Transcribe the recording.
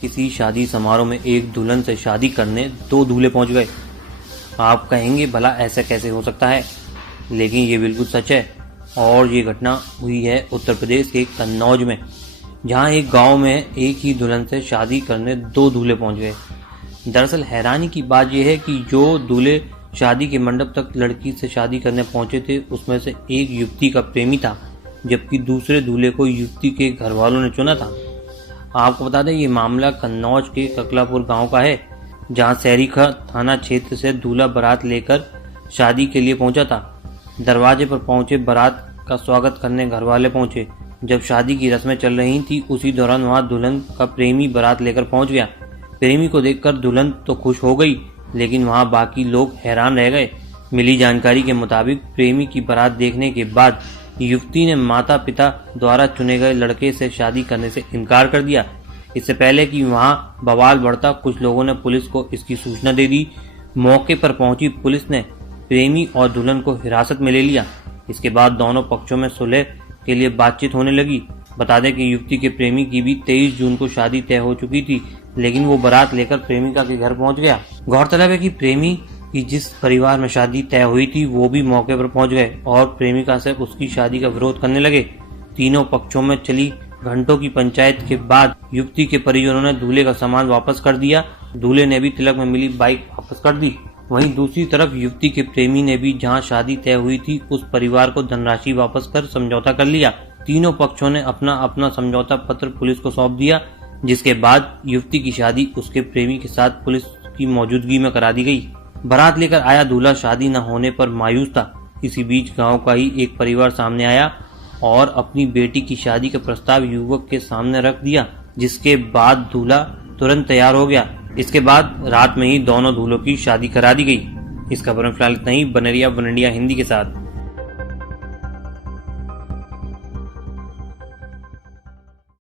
किसी शादी समारोह में एक दुल्हन से शादी करने दो दूल्हे पहुंच गए। आप कहेंगे भला ऐसा कैसे हो सकता है, लेकिन ये बिल्कुल सच है। और ये घटना हुई है उत्तर प्रदेश के कन्नौज में, जहां एक गांव में एक ही दुल्हन से शादी करने दो दूल्हे पहुंच गए। दरअसल हैरानी की बात यह है कि जो दूल्हे शादी के मंडप तक लड़की से शादी करने पहुंचे थे, उसमें से एक युवती का प्रेमी था, जबकि दूसरे दूल्हे को युवती के घर वालों ने चुना था। आपको बता दें, ये मामला कन्नौज के ककलापुर गांव का है, जहां सैरीखा थाना क्षेत्र से दूल्हा बारात लेकर शादी के लिए पहुंचा था। दरवाजे पर पहुंचे बारात का स्वागत करने घर वाले पहुंचे। जब शादी की रस्में चल रही थी, उसी दौरान वहां दुल्हन का प्रेमी बारात लेकर पहुंच गया। प्रेमी को देखकर दुल्हन तो खुश हो गई, लेकिन वहां बाकी लोग हैरान रह गए। मिली जानकारी के मुताबिक प्रेमी की बारात देखने के बाद युवती ने माता पिता द्वारा चुने गए लड़के से शादी करने से इनकार कर दिया। इससे पहले कि वहां बवाल बढ़ता, कुछ लोगों ने पुलिस को इसकी सूचना दे दी। मौके पर पहुंची पुलिस ने प्रेमी और दुल्हन को हिरासत में ले लिया। इसके बाद दोनों पक्षों में सुलह के लिए बातचीत होने लगी। बता दें कि युवती के प्रेमी की भी 23 जून को शादी तय हो चुकी थी, लेकिन वो बारात लेकर प्रेमिका के घर पहुंच गया। गौरतलब है कि प्रेमी की जिस परिवार में शादी तय हुई थी, वो भी मौके पर पहुंच गए और प्रेमिका से उसकी शादी का विरोध करने लगे। तीनों पक्षों में चली घंटों की पंचायत के बाद युवती के परिजनों ने दूल्हे का सामान वापस कर दिया। दूल्हे ने भी तिलक में मिली बाइक वापस कर दी। वहीं दूसरी तरफ युवती के प्रेमी ने भी जहां शादी तय हुई थी, उस परिवार को धनराशि वापस कर समझौता कर लिया। तीनों पक्षों ने अपना अपना समझौता पत्र पुलिस को सौंप दिया, जिसके बाद युवती की शादी उसके प्रेमी के साथ पुलिस की मौजूदगी में करा दी गई। बारात लेकर आया दूल्हा शादी न होने पर मायूस था। इसी बीच गांव का ही एक परिवार सामने आया और अपनी बेटी की शादी का प्रस्ताव युवक के सामने रख दिया, जिसके बाद दूल्हा तुरंत तैयार हो गया। इसके बाद रात में ही दोनों दूल्हों की शादी करा दी गई। इस खबर में फिलहाल इतना ही। बने रहिए वन इंडिया हिंदी के साथ।